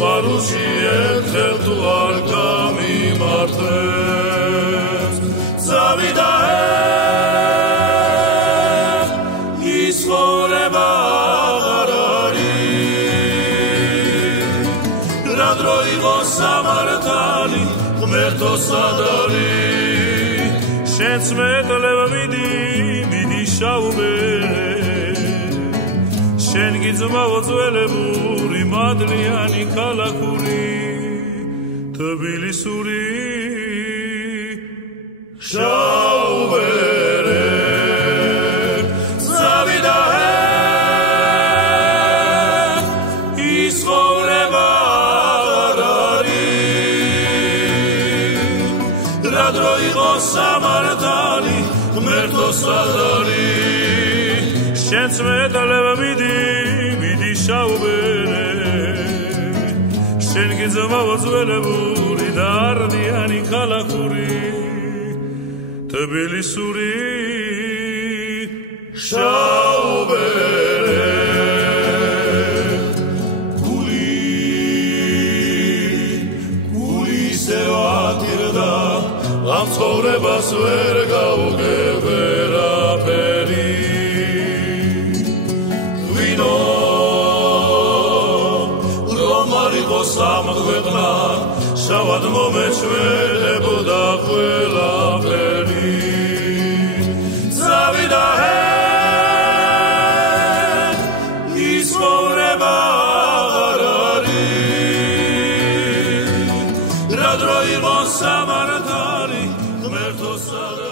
სიყვარულში ერთხელ თუ არ გამიმართლებს წავიდა ის ცხოვრება აღარ არის რა დრო იყო სამართალი ღმერთო სად არის შენც მეტლებ მიდი შაუბე შენ გიძმაო ძველებური მადლიანი ქალაქური თბილისური შაუბერე წავიდა ის ცხოვრება აღარ არის რა დრო იყო სამართალი ღმერთო სად არის შენც მეტლებ მიდი შაუბერე შენ გიძმაო ძველებური და არდიანი ქალაქური თბილისური შაუბერე გული სევატირდა ამ ცხოვრებას ვერ გავუგებერაფერი სამღვეყნა შავად მომეჩვენებოდა ყველაფერი წავიდა ის ცხოვრება აღარ არის რა დრო იყო სამართალი ღმერთო სად